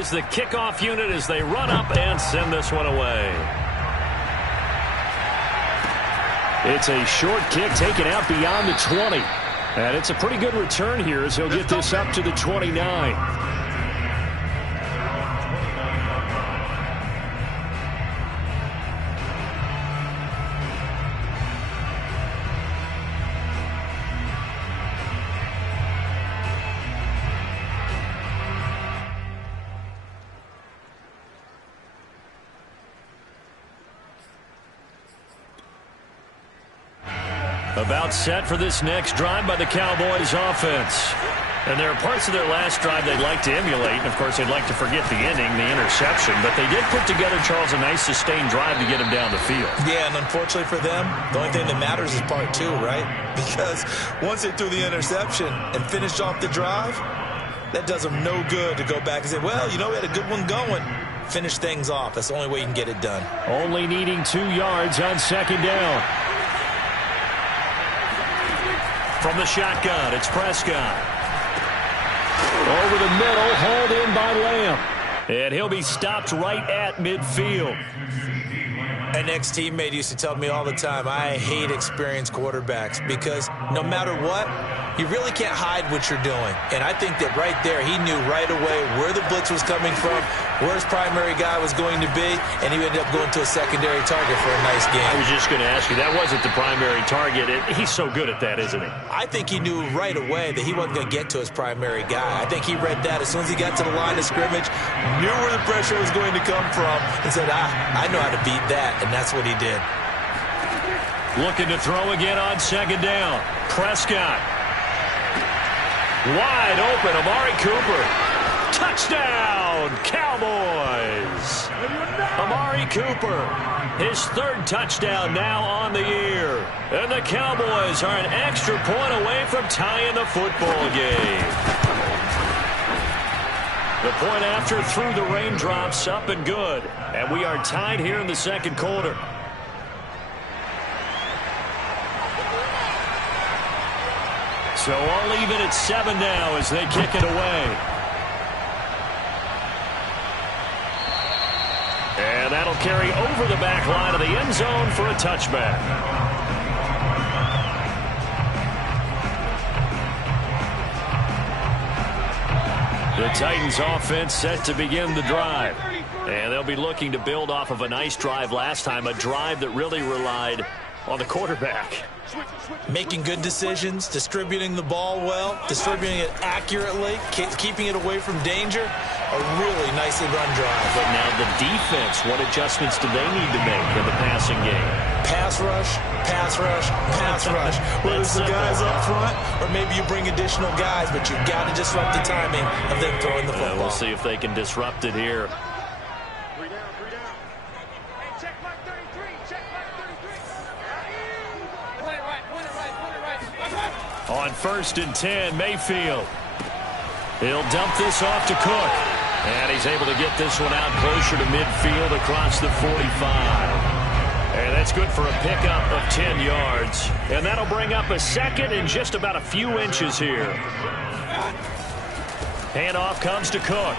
is the kickoff unit as they run up and send this one away. It's a short kick taken out beyond the 20. And it's a pretty good return here as he'll get this up to the 29. About set for this next drive by the Cowboys offense. And there are parts of their last drive they'd like to emulate. And, of course, they'd like to forget the ending, the interception. But they did put together, Charles, a nice sustained drive to get him down the field. Yeah, and unfortunately for them, the only thing that matters is part two, right? Because once they threw the interception and finished off the drive, that does them no good to go back and say, well, you know, we had a good one going. Finish things off. That's the only way you can get it done. Only needing 2 yards on second down. From the shotgun, it's Prescott. Over the middle, hauled in by Lamb. And he'll be stopped right at midfield. An ex-teammate used to tell me all the time, I hate experienced quarterbacks because no matter what, you really can't hide what you're doing. And I think that right there, he knew right away where the blitz was coming from, where his primary guy was going to be, and he ended up going to a secondary target for a nice game. I was just going to ask you, that wasn't the primary target. He's so good at that, isn't he? I think he knew right away that he wasn't going to get to his primary guy. I think he read that as soon as he got to the line of scrimmage, knew where the pressure was going to come from, and said, I know how to beat that, and that's what he did. Looking to throw again on second down. Prescott. Wide open, Amari Cooper. Touchdown, Cowboys. Amari Cooper, his third touchdown now on the year. And the Cowboys are an extra point away from tying the football game. The point after through the raindrops, up and good. And we are tied here in the second quarter. So all even at 7 now as they kick it away. And that'll carry over the back line of the end zone for a touchback. The Titans offense set to begin the drive. And they'll be looking to build off of a nice drive last time, a drive that really relied on the quarterback. Making good decisions, distributing the ball well, distributing it accurately, keeping it away from danger. A really nicely run drive. But now the defense, what adjustments do they need to make in the passing game? Pass rush, pass rush, pass rush. Whether it's the guys up front or maybe you bring additional guys, but you've got to disrupt the timing of them throwing the football. We'll see if they can disrupt it here. On 1st and 10, Mayfield. He'll dump this off to Cook. And he's able to get this one out closer to midfield across the 45. And that's good for a pickup of 10 yards. And that'll bring up a second and just about a few inches here. Handoff comes to Cook.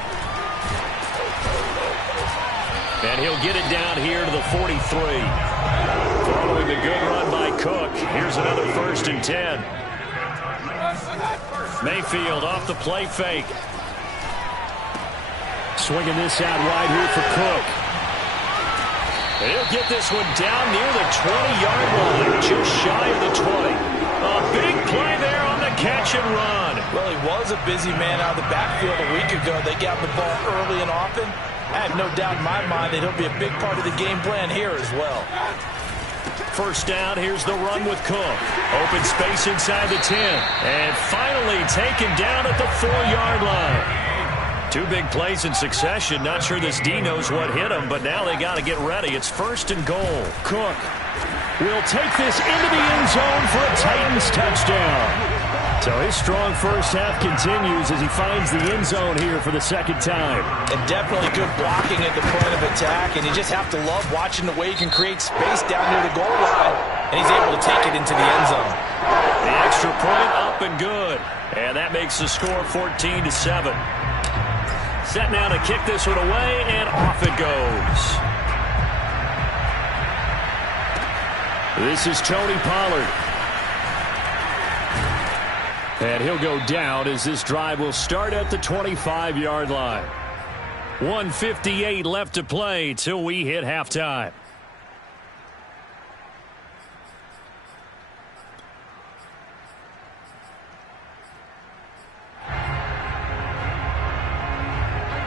And he'll get it down here to the 43. Following the good run by Cook, here's another 1st and 10. Mayfield off the play fake. Swinging this out wide here for Cook. And he'll get this one down near the 20-yard line, just shy of the 20. A big play there on the catch and run. Well, he was a busy man out of the backfield a week ago. They got the ball early and often. I have no doubt in my mind that he'll be a big part of the game plan here as well. First down, here's the run with Cook. Open space inside the 10. And finally taken down at the 4-yard line. 2 big plays in succession. Not sure this D knows what hit him, but now they got to get ready. It's 1st and goal. Cook will take this into the end zone for a Titans touchdown. So his strong first half continues as he finds the end zone here for the second time. And definitely good blocking at the point of attack, and you just have to love watching the way he can create space down near the goal line, and he's able to take it into the end zone. The extra point up and good, and that makes the score 14-7. Set now to kick this one away, and off it goes. This is Tony Pollard. And he'll go down as this drive will start at the 25-yard line. 1:58 left to play till we hit halftime.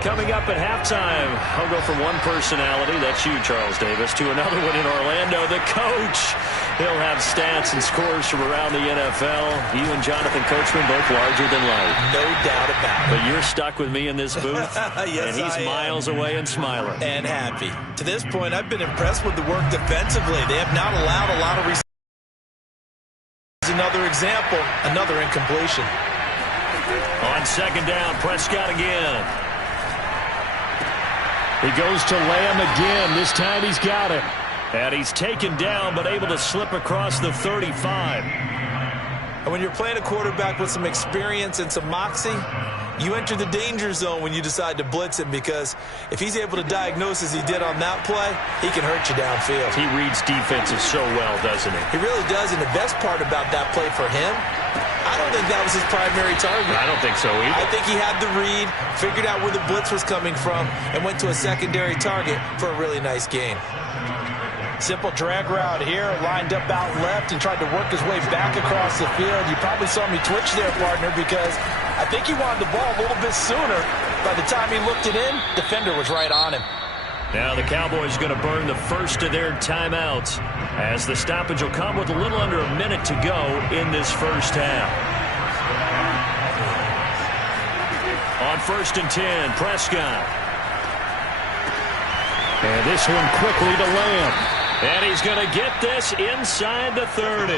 Coming up at halftime, I'll go from one personality, that's you, Charles Davis, to another one in Orlando, the coach. He'll have stats and scores from around the NFL. You and Jonathan Coachman both larger than life. No doubt about it. But you're stuck with me in this booth, yes, and he's miles away and smiling. And happy. To this point, I've been impressed with the work defensively. They have not allowed a lot of receivers. Another example, another incompletion. On second down, Prescott again. He goes to Lamb again. This time he's got it. And he's taken down but able to slip across the 35. And when you're playing a quarterback with some experience and some moxie, you enter the danger zone when you decide to blitz him, because if he's able to diagnose as he did on that play, he can hurt you downfield. He reads defenses so well, doesn't he? He really does, and the best part about that play for him, I don't think that was his primary target. I don't think so either. I think he had the read, figured out where the blitz was coming from, and went to a secondary target for a really nice gain. Simple drag route here, lined up out left and tried to work his way back across the field. You probably saw me twitch there, partner, because I think he wanted the ball a little bit sooner. By the time he looked it in, defender was right on him. Now the Cowboys going to burn the first of their timeouts, as the stoppage will come with a little under a minute to go in this first half. On 1st and 10, Prescott. And this one quickly to Lamb. And he's going to get this inside the 30.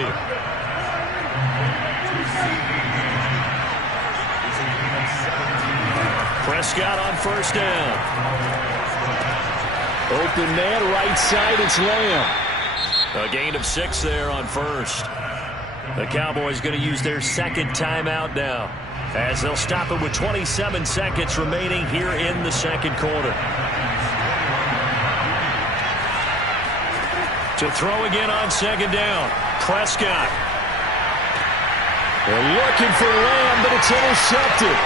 Prescott on 1st down. Open man, right side, it's Lamb. A gain of 6 there on 1st. The Cowboys going to use their second timeout now, as they'll stop it with 27 seconds remaining here in the second quarter. To throw again on second down, Prescott. They're looking for Lamb, but it's intercepted.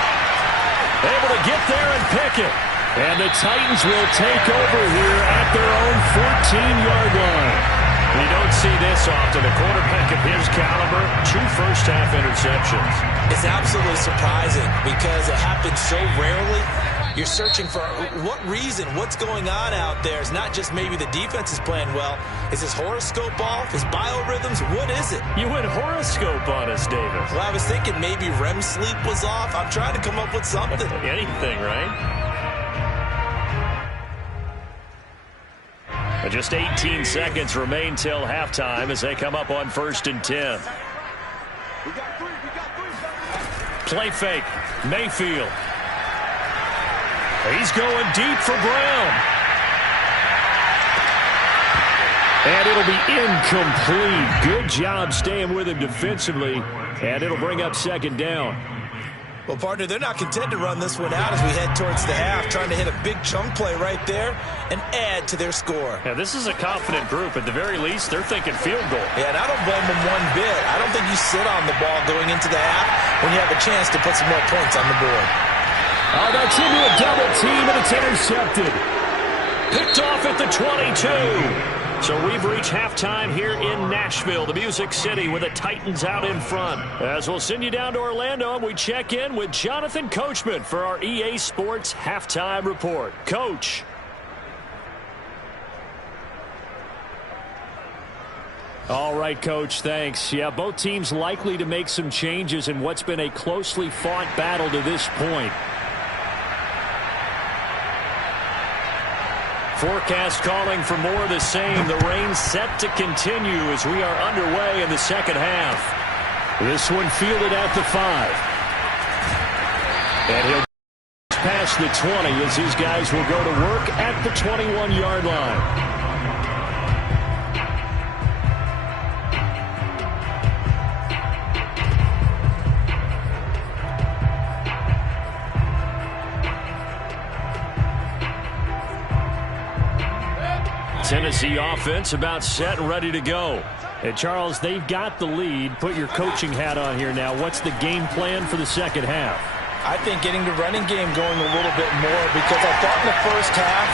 Able to get there and pick it. And the Titans will take over here at their own 14-yard line. You don't see this often. A quarterback of his caliber, 2 first-half interceptions. It's absolutely surprising because it happens so rarely. You're searching for what reason, what's going on out there. It's not just maybe the defense is playing well. Is his horoscope off? His biorhythms? What is it? You went horoscope on us, David. Well, I was thinking maybe REM sleep was off. I'm trying to come up with something. Anything, right? Just 18 seconds remain till halftime as they come up on 1st and 10. Play fake. Mayfield. He's going deep for Brown. And it'll be incomplete. Good job staying with him defensively. And it'll bring up second down. Well, partner, they're not content to run this one out as we head towards the half, trying to hit a big chunk play right there and add to their score. Yeah, this is a confident group. At the very least, they're thinking field goal. Yeah, and I don't blame them one bit. I don't think you sit on the ball going into the half when you have a chance to put some more points on the board. Oh, that's into a double team, and it's intercepted. Picked off at the 22. So we've reached halftime here in Nashville, the Music City, with the Titans out in front. As we'll send you down to Orlando, and we check in with Jonathan Coachman for our EA Sports Halftime Report. Coach. All right, Coach, thanks. Yeah, both teams likely to make some changes in what's been a closely fought battle to this point. Forecast calling for more of the same. The rain set to continue as we are underway in the second half. This one fielded at the 5. And he'll past the 20 as his guys will go to work at the 21-yard line. Tennessee offense about set and ready to go. And Charles, they've got the lead. Put your coaching hat on here now. What's the game plan for the second half? I think getting the running game going a little bit more, because I thought in the first half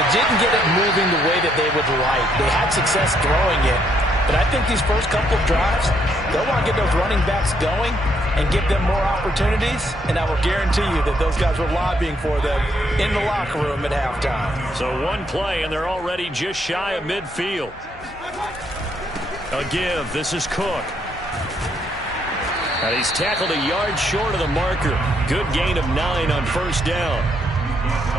it didn't get it moving the way that they would like. They had success throwing it, but I think these first couple of drives, they'll want to get those running backs going and give them more opportunities, and I will guarantee you that those guys were lobbying for them in the locker room at halftime. So one play, and they're already just shy of midfield. A give. This is Cook. And he's tackled a yard short of the marker. Good gain of 9 on first down.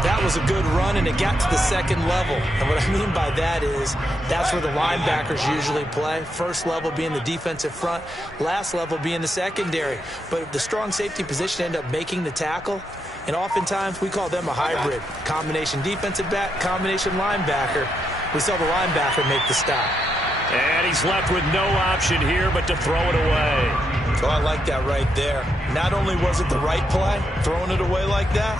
That was a good run, and it got to the second level. And what I mean by that is that's where the linebackers usually play. First level being the defensive front, last level being the secondary. But the strong safety position ended up making the tackle, and oftentimes we call them a hybrid. Combination defensive back, combination linebacker. We saw the linebacker make the stop. And he's left with no option here but to throw it away. So I like that right there. Not only was it the right play, throwing it away like that,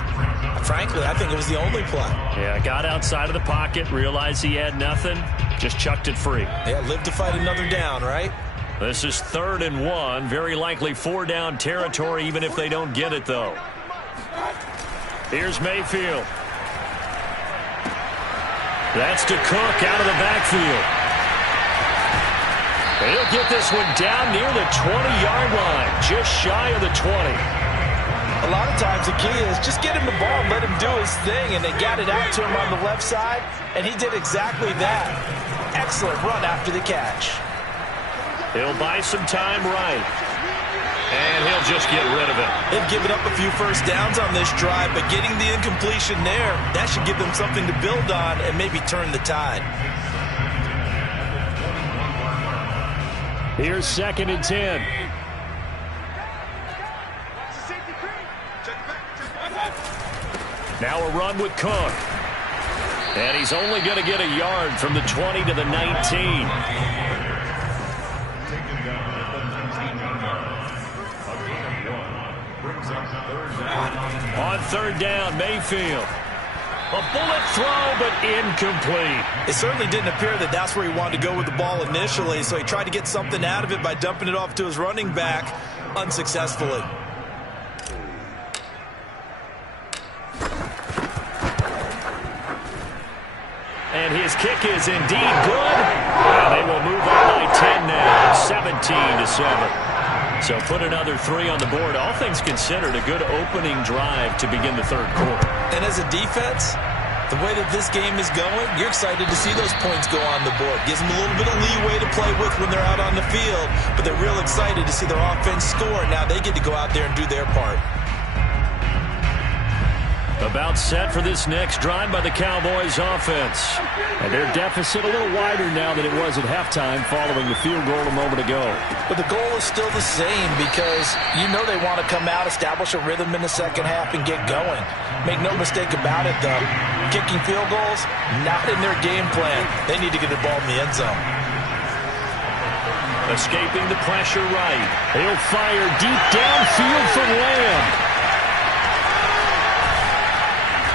frankly, I think it was the only play. Yeah, got outside of the pocket, realized he had nothing, just chucked it free. Yeah, live to fight another down, right? This is 3rd and 1, very likely 4-down territory even if they don't get it, though. Here's Mayfield. That's to Cook out of the backfield. He'll get this one down near the 20-yard line, just shy of the 20. A lot of times the key is just get him the ball and let him do his thing, and they got it out to him on the left side, and he did exactly that. Excellent run after the catch. He'll buy some time right, and he'll just get rid of it. They've given up a few first downs on this drive, but getting the incompletion there, that should give them something to build on and maybe turn the tide. Here's 2nd and 10. Now a run with Cook. And he's only going to get a yard from the 20 to the 19. On 3rd down, Mayfield. A bullet throw, but incomplete. It certainly didn't appear that that's where he wanted to go with the ball initially, so he tried to get something out of it by dumping it off to his running back unsuccessfully. And his kick is indeed good. And they will move on by 10 now, 17-7. So put another 3 on the board. All things considered, a good opening drive to begin the 3rd quarter. And as a defense, the way that this game is going, you're excited to see those points go on the board. Gives them a little bit of leeway to play with when they're out on the field, but they're real excited to see their offense score. Now they get to go out there and do their part. About set for this next drive by the Cowboys offense. And their deficit a little wider now than it was at halftime following the field goal a moment ago. But the goal is still the same, because you know they want to come out, establish a rhythm in the second half, and get going. Make no mistake about it, though. Kicking field goals, not in their game plan. They need to get the ball in the end zone. Escaping the pressure right. He'll fire deep downfield for Lamb.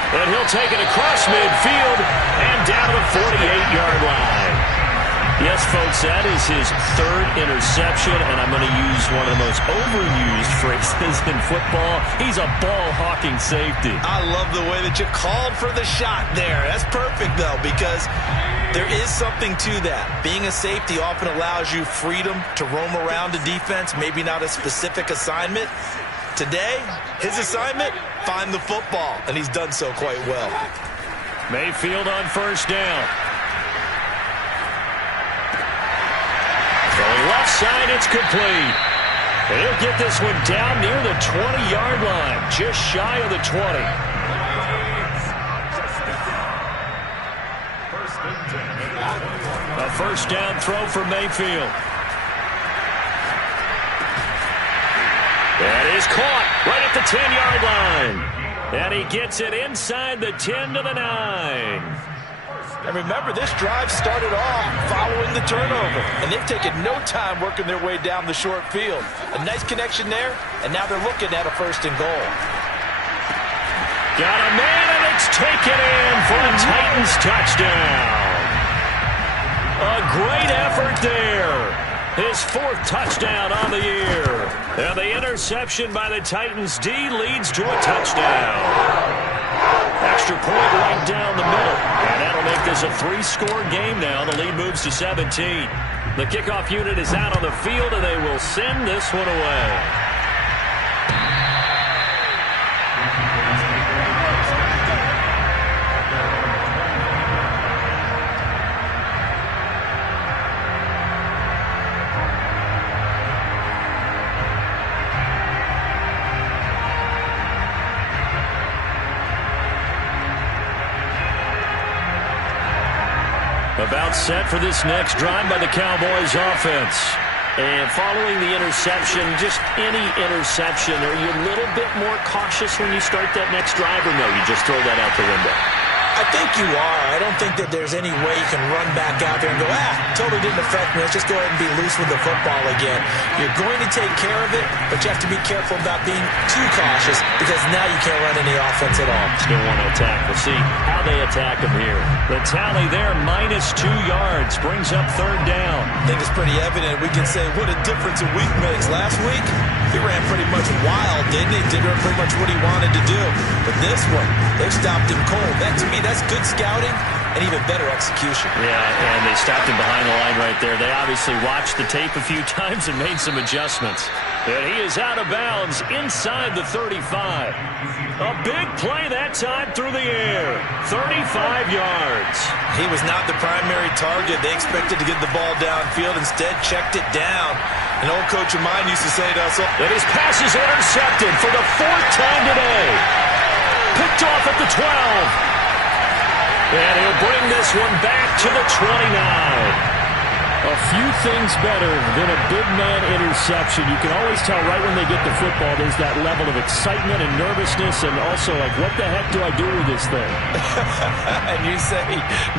And he'll take it across midfield and down to the 48-yard line. Yes, folks, that is his 3rd interception, and I'm going to use one of the most overused phrases in football. He's a ball-hawking safety. I love the way that you called for the shot there. That's perfect, though, because there is something to that. Being a safety often allows you freedom to roam around the defense, maybe not a specific assignment. Today, his assignment, find the football, and he's done so quite well. Mayfield on 1st down. Going left side, it's complete. And he'll get this one down near the 20-yard line, just shy of the 20. A 1st down throw for Mayfield. That is caught right at the 10-yard line. And he gets it inside the 10 to the 9. And remember, this drive started off following the turnover, and they've taken no time working their way down the short field. A nice connection there, and now they're looking at a 1st and goal. Got a man, and it's taken in for a Titans touchdown. A great effort there. His 4th touchdown on the year. And the interception by the Titans D leads to a touchdown. Extra point right down the middle. And that'll make this a 3-score game now. The lead moves to 17. The kickoff unit is out on the field, and they will send this one away. About set for this next drive by the Cowboys offense. And following the interception, just any interception, are you a little bit more cautious when you start that next drive, or no, you just throw that out the window? I think you are. I don't think that there's any way you can run back out there and go, totally didn't affect me. Let's just go ahead and be loose with the football again. You're going to take care of it, but you have to be careful about being too cautious because now you can't run any offense at all. Still want to attack. We'll see how they attack him here. The tally there, -2 yards, brings up 3rd down. I think it's pretty evident. We can say what a difference a week makes. Last week, he ran pretty much wild, didn't he? Did pretty much what he wanted to do. But this one, they stopped him cold. That, to me, that's good scouting and even better execution. Yeah, and they stopped him behind the line right there. They obviously watched the tape a few times and made some adjustments. And he is out of bounds inside the 35. A big play that time through the air. 35 yards. He was not the primary target. They expected to get the ball downfield. Instead, checked it down. An old coach of mine used to say to us, that his pass is intercepted for the 4th time today. Picked off at the 12. And he'll bring this one back to the 29. A few things better than a big man interception. You can always tell right when they get the football, there's that level of excitement and nervousness, and also like, what the heck do I do with this thing? And you say,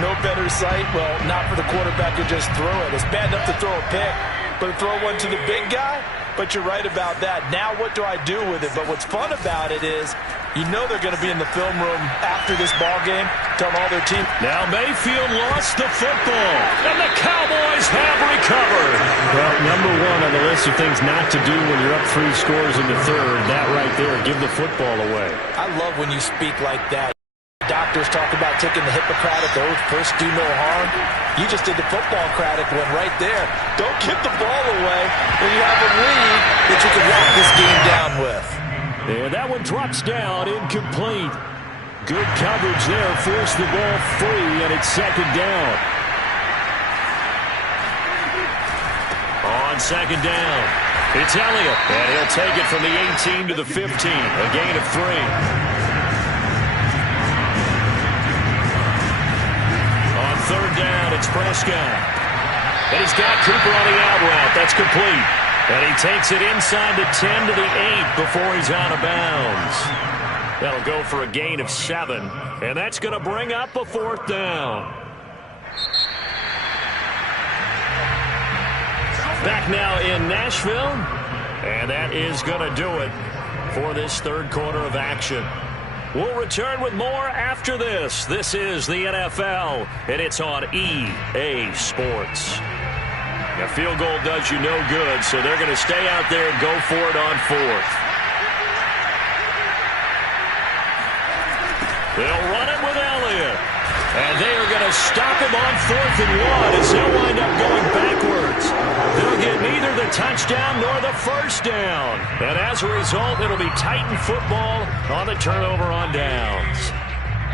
no better sight? Well, not for the quarterback who just threw it. It's bad enough to throw a pick, but to throw one to the big guy? But you're right about that. Now what do I do with it? But what's fun about it is you know they're going to be in the film room after this ball game, telling all their team. Now Mayfield lost the football, and the Cowboys have recovered. Well, number 1 on the list of things not to do when you're up 3 scores in the 3rd, that right there, give the football away. I love when you speak like that. Doctors talk about taking the Hippocratic oath, first do no harm. You just did the football-cratic one right there. Don't give the ball away when you have a lead that you can lock this game down with. And that one drops down, incomplete. Good coverage there, forced the ball free, and it's 2nd down. On 2nd down, it's Elliott, and he'll take it from the 18 to the 15, a gain of 3. 3rd down, it's Prescott. And he's got Cooper on the out route. That's complete. And he takes it inside the 10 to the 8 before he's out of bounds. That'll go for a gain of 7. And that's going to bring up a 4th down. Back now in Nashville. And that is going to do it for this 3rd quarter of action. We'll return with more after this. This is the NFL, and it's on EA Sports. A field goal does you no good, so they're going to stay out there and go for it on 4th. They'll run it with Elliott. And they are going to stop him on 4th and 1 as he'll wind up going backwards. They'll get neither the touchdown nor the 1st down. And as a result, it'll be Titan football on the turnover on downs.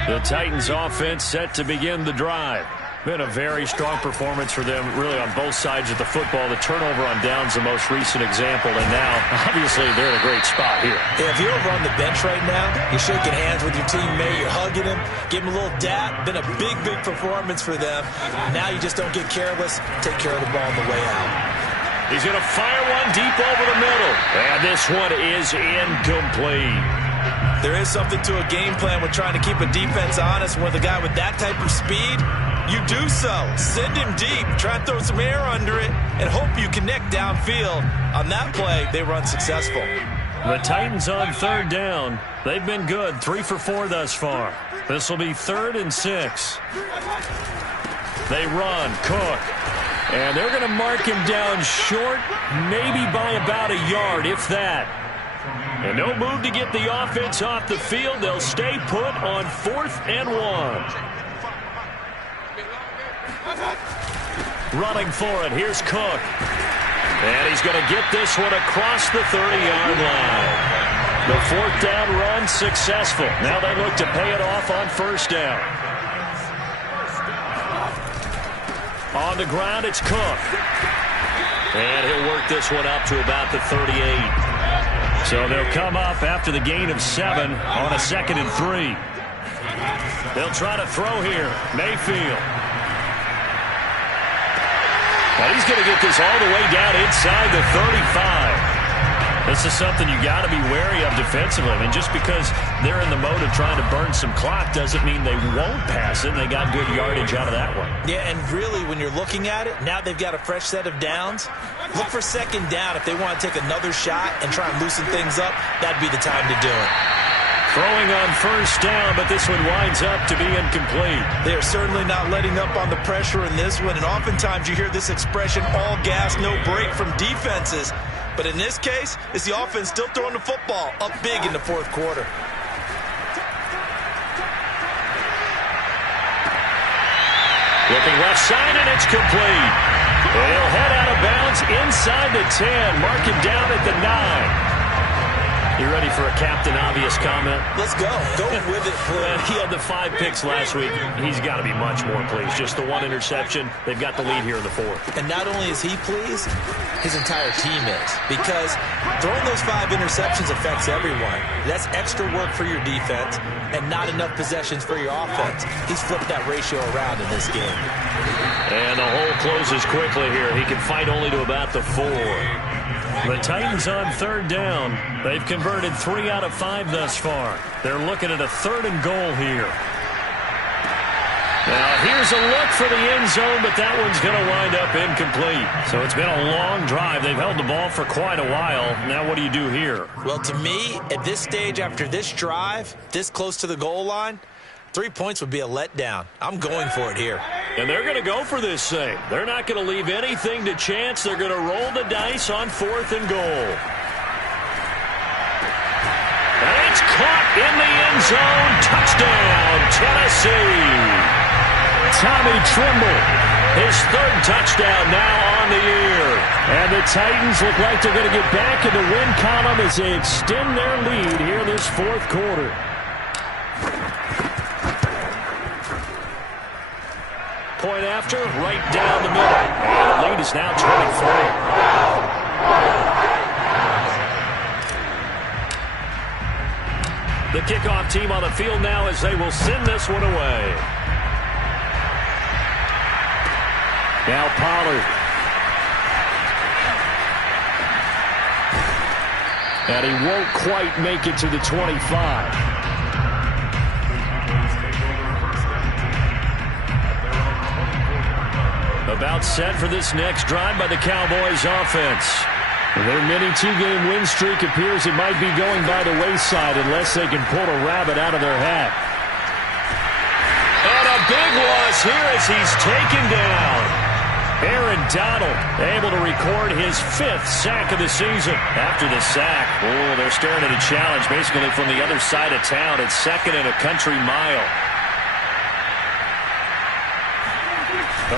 The Titans offense set to begin the drive. Been a very strong performance for them, really, on both sides of the football. The turnover on downs, the most recent example, and now, obviously, they're in a great spot here. Yeah, if you're over on the bench right now, you're shaking hands with your teammate, you're hugging him, give him a little dap. Been a big, big performance for them. Now you just don't get careless. Take care of the ball on the way out. He's going to fire one deep over the middle, and this one is incomplete. There is something to a game plan with trying to keep a defense honest. With a guy with that type of speed, you do so. Send him deep. Try and throw some air under it and hope you connect downfield. On that play, they run successful. The Titans on 3rd down. They've been good. 3 for 4 thus far. This will be 3rd and 6. They run. Cook. And they're going to mark him down short, maybe by about a yard, if that. And no move to get the offense off the field. They'll stay put on 4th and 1. Running for it. Here's Cook. And he's going to get this one across the 30-yard line. The 4th down run successful. Now they look to pay it off on 1st down. On the ground, it's Cook. And he'll work this one up to about the 38. So they'll come up after the gain of 7 on a 2nd and 3. They'll try to throw here. Mayfield. Now he's going to get this all the way down inside the 35. This is something you got to be wary of defensively. I mean, just because they're in the mode of trying to burn some clock doesn't mean they won't pass it. They got good yardage out of that one. Yeah, and really, when you're looking at it, now they've got a fresh set of downs. Look for 2nd down. If they want to take another shot and try and loosen things up, that'd be the time to do it. Throwing on 1st down, but this one winds up to be incomplete. They're certainly not letting up on the pressure in this one, and oftentimes you hear this expression, all gas, no break from defenses. But in this case, it's the offense still throwing the football up big in the 4th quarter. Looking left side, and it's complete. And he'll head out of bounds inside the 10, mark him down at the 9. You ready for a Captain Obvious comment? Let's go. Go with it. He had the 5 picks last week. He's got to be much more pleased. Just the 1 interception. They've got the lead here in the 4th. And not only is he pleased, his entire team is. Because throwing those 5 interceptions affects everyone. That's extra work for your defense and not enough possessions for your offense. He's flipped that ratio around in this game. And the hole closes quickly here. He can fight only to about the 4. The Titans on 3rd down. They've converted 3 out of 5 thus far. They're looking at a 3rd and goal here. Now here's a look for the end zone, but that one's going to wind up incomplete. So it's been a long drive. They've held the ball for quite a while. Now what do you do here? Well, to me, at this stage after this drive, this close to the goal line, 3 points would be a letdown. I'm going for it here. And they're going to go for this thing. They're not going to leave anything to chance. They're going to roll the dice on 4th and goal. And it's caught in the end zone. Touchdown, Tennessee. Tommy Trimble, his 3rd touchdown now on the year. And the Titans look like they're going to get back in the win column as they extend their lead here this 4th quarter. Point after, right down the middle. And the lead is now 23. The kickoff team on the field now as they will send this one away. Now Pollard. And he won't quite make it to the 25. About set for this next drive by the Cowboys offense. Their mini 2-game win streak appears it might be going by the wayside unless they can pull a rabbit out of their hat. And a big loss here as he's taken down. Aaron Donald able to record his 5th sack of the season. After the sack, they're staring at a challenge basically from the other side of town. It's 2nd and a country mile.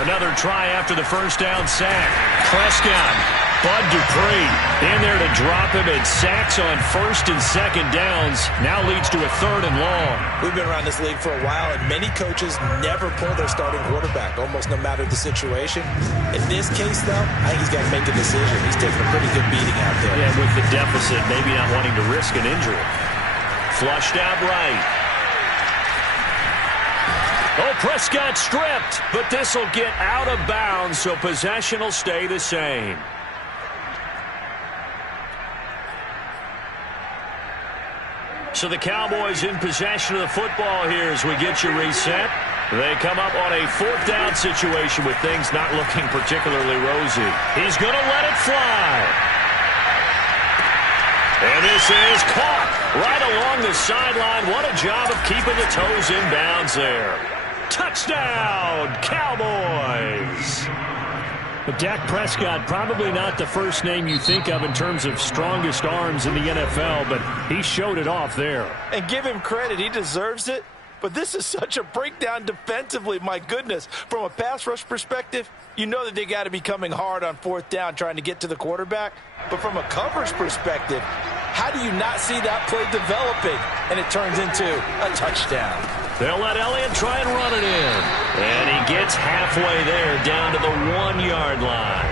Another try after the 1st down sack. Prescott, Bud Dupree in there to drop him, and sacks on 1st and 2nd downs now leads to a 3rd and long. We've been around this league for a while, and many coaches never pull their starting quarterback, almost no matter the situation. In this case, though, I think he's got to make a decision. He's taking a pretty good beating out there. Yeah, with the deficit, maybe not wanting to risk an injury. Flushed out right. Oh, Prescott stripped, but this will get out of bounds, so possession will stay the same. So the Cowboys in possession of the football here as we get you reset. They come up on a 4th down situation with things not looking particularly rosy. He's going to let it fly. And this is caught right along the sideline. What a job of keeping the toes in bounds there. Touchdown, Cowboys! But Dak Prescott, probably not the first name you think of in terms of strongest arms in the NFL, but he showed it off there. And give him credit, he deserves it. But this is such a breakdown defensively, my goodness. From a pass rush perspective, you know that they got to be coming hard on fourth down trying to get to the quarterback. But from a coverage perspective, how do you not see that play developing? And it turns into a touchdown. They'll let Elliott try and run it in. And he gets halfway there down to the 1-yard line.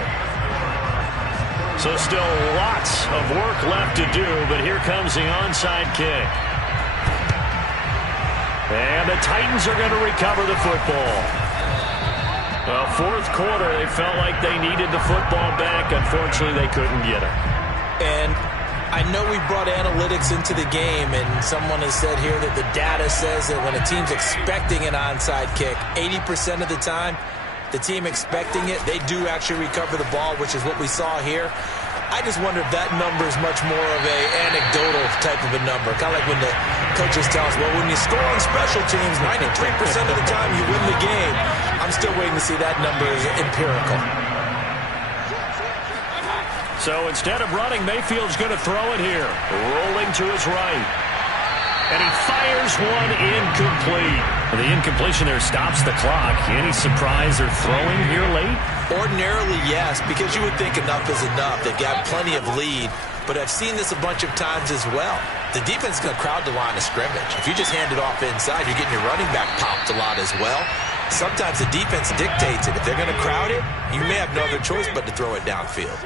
So still lots of work left to do, but here comes the onside kick. And the Titans are going to recover the football. Well, fourth quarter, they felt like they needed the football back. Unfortunately, they couldn't get it. And I know we brought analytics into the game, and someone has said here that the data says that when a team's expecting an onside kick, 80% of the time, the team expecting it, they do actually recover the ball, which is what we saw here. I just wonder if that number is much more of a anecdotal type of a number. Kind of like when the coaches tell us, well, when you score on special teams, 93% of the time you win the game. I'm still waiting to see that number is empirical. So instead of running, Mayfield's going to throw it here. Rolling to his right. And he fires one incomplete. The incompletion there stops the clock. Any surprise they're throwing here late? Ordinarily, yes, because you would think enough is enough. They've got plenty of lead, but I've seen this a bunch of times as well. The defense is going to crowd the line of scrimmage. If you just hand it off inside, you're getting your running back popped a lot as well. Sometimes the defense dictates it. If they're going to crowd it, you may have no other choice but to throw it downfield.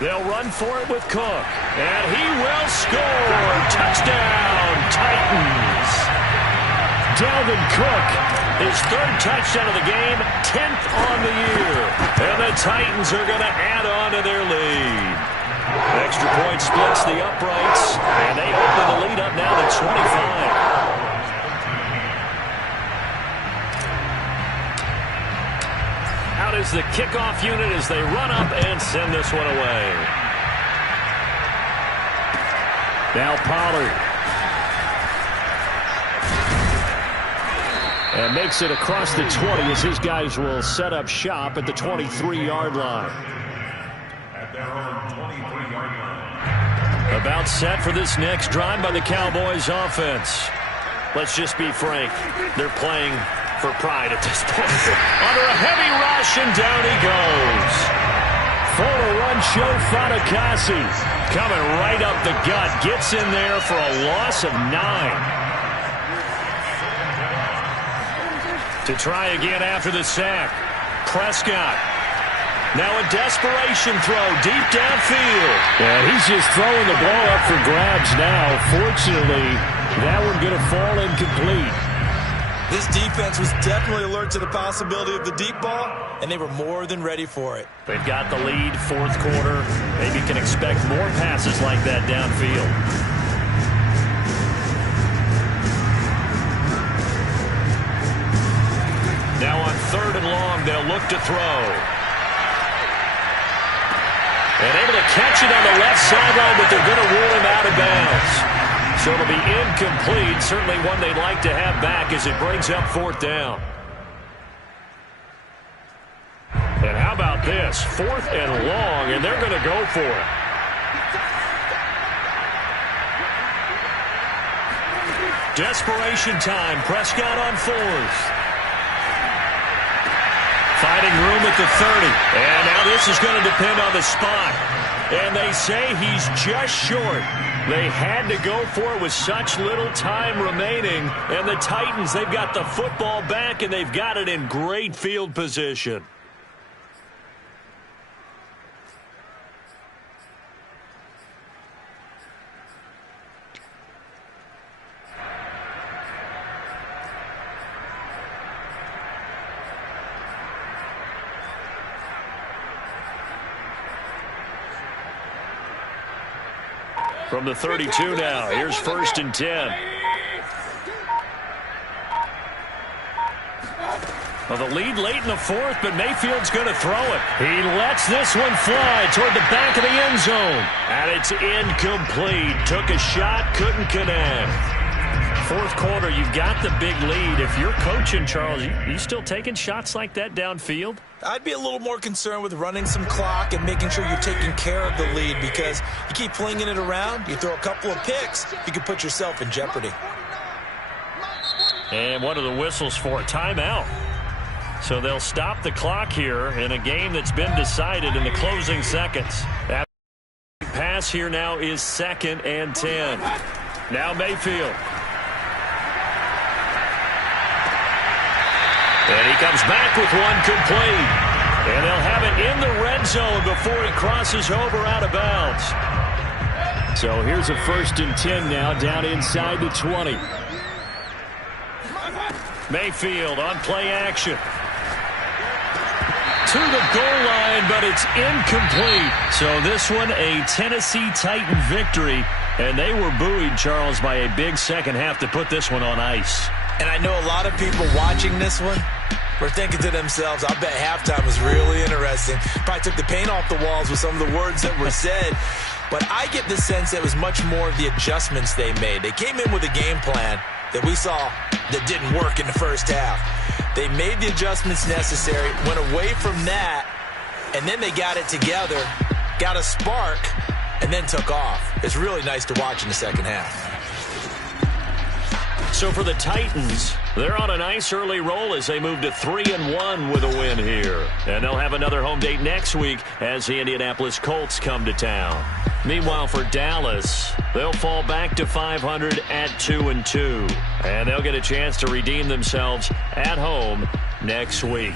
They'll run for it with Cook, and he will score. Touchdown, Titans. Dalvin Cook, his third touchdown of the game, 10th on the year. And the Titans are going to add on to their lead. Extra point splits the uprights, and they open the lead up now to 25. Out is the kickoff unit as they run up and send this one away. Now Pollard. And makes it across the 20 as his guys will set up shop at the 23-yard line. At their own 23-yard line. About set for this next drive by the Cowboys offense. Let's just be frank. They're playing for pride at this point. Under a heavy rush, and down he goes. For a run, Joe Fatukasi coming right up the gut. Gets in there for a loss of 9. To try again after the sack. Prescott. Now a desperation throw deep downfield. And he's just throwing the ball up for grabs now. Fortunately, that one going to fall incomplete. This defense was definitely alert to the possibility of the deep ball, and they were more than ready for it. They've got the lead, fourth quarter. Maybe can expect more passes like that downfield. Now on 3rd and long, they'll look to throw. And able to catch it on the left sideline, but they're going to rule him out of bounds. So it'll be incomplete. Certainly one they'd like to have back as it brings up 4th down. And how about this? 4th and long, and they're going to go for it. Desperation time. Prescott on 4th. Finding room at the 30. And now this is going to depend on the spot. And they say he's just short. They had to go for it with such little time remaining. And the Titans, they've got the football back, and they've got it in great field position. From the 32 now, here's 1st and 10. Well, the lead late in the 4th, but Mayfield's going to throw it. He lets this one fly toward the back of the end zone. And it's incomplete. Took a shot, couldn't connect. Fourth quarter, you've got the big lead. If you're coaching, Charles, you still taking shots like that downfield? I'd be a little more concerned with running some clock and making sure you're taking care of the lead, because you keep flinging it around, you throw a couple of picks, you could put yourself in jeopardy. And one of the whistles for a timeout. So they'll stop the clock here in a game that's been decided in the closing seconds. That pass here now is 2nd and 10. Now Mayfield. And he comes back with one complete. And they'll have it in the red zone before he crosses over out of bounds. So here's a 1st and 10 now, down inside the 20. Mayfield on play action. To the goal line, but it's incomplete. So this one, a Tennessee Titan victory. And they were buoyed, Charles, by a big second half to put this one on ice. And I know a lot of people watching this one were thinking to themselves, I bet halftime was really interesting. Probably took the paint off the walls with some of the words that were said. But I get the sense that it was much more of the adjustments they made. They came in with a game plan that we saw that didn't work in the first half. They made the adjustments necessary, went away from that, and then they got it together, got a spark, and then took off. It's really nice to watch in the second half. So for the Titans, they're on a nice early roll as they move to 3-1 with a win here. And they'll have another home date next week as the Indianapolis Colts come to town. Meanwhile, for Dallas, they'll fall back to 500 at 2-2. And they'll get a chance to redeem themselves at home next week.